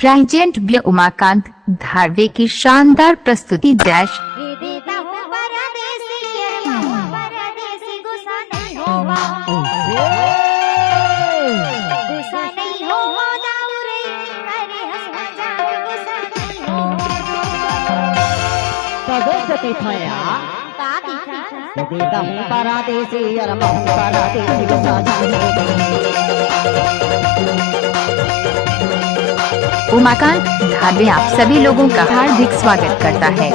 Present ब्य Umakant धारवे की शानदार प्रस्तुति डैश उमाकांत धारवे आप सभी लोगों का हार्दिक स्वागत करता है।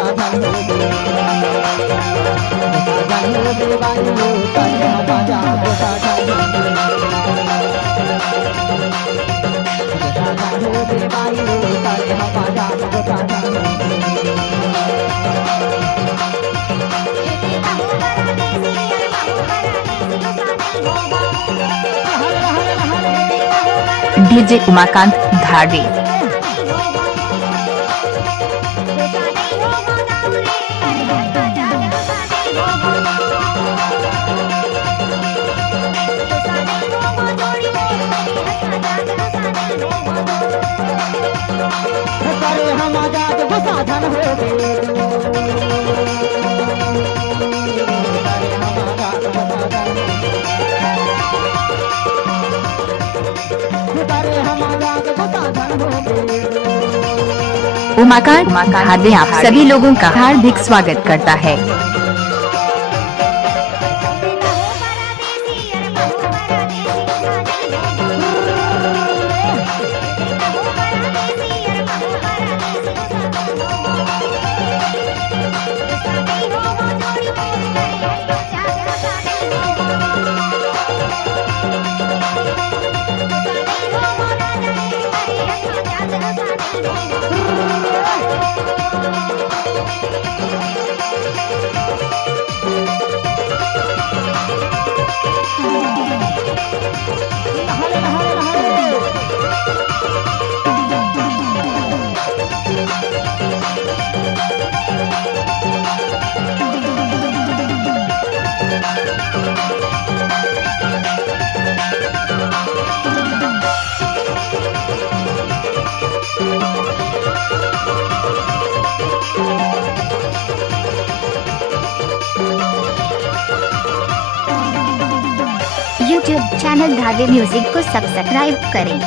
डीजे उमाकांत धारवे। उमाकांत धारवे आप सभी लोगों का हार्दिक स्वागत करता है। यूट्यूब चैनल धारवे म्यूजिक को सब्सक्राइब करें।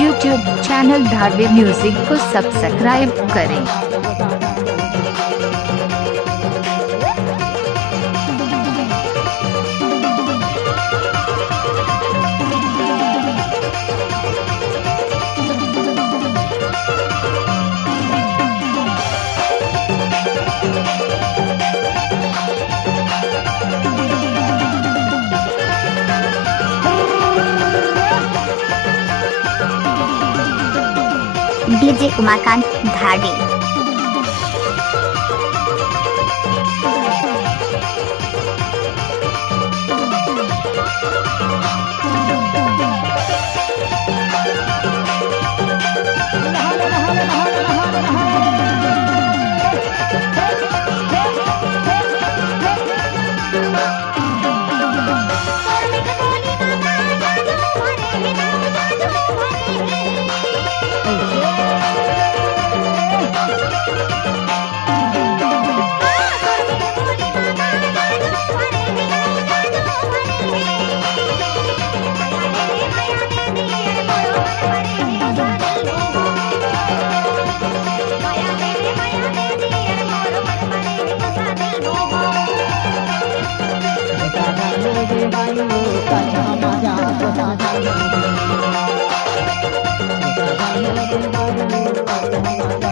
यूट्यूब चैनल धारवे म्यूजिक को सब्सक्राइब करें। DJ Umakant Dharwe. Thank you.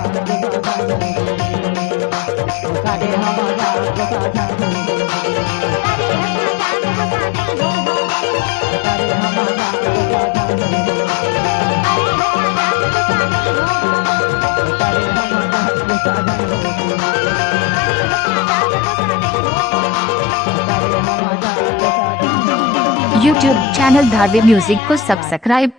YouTube channel Dharwe music को सब्सक्राइब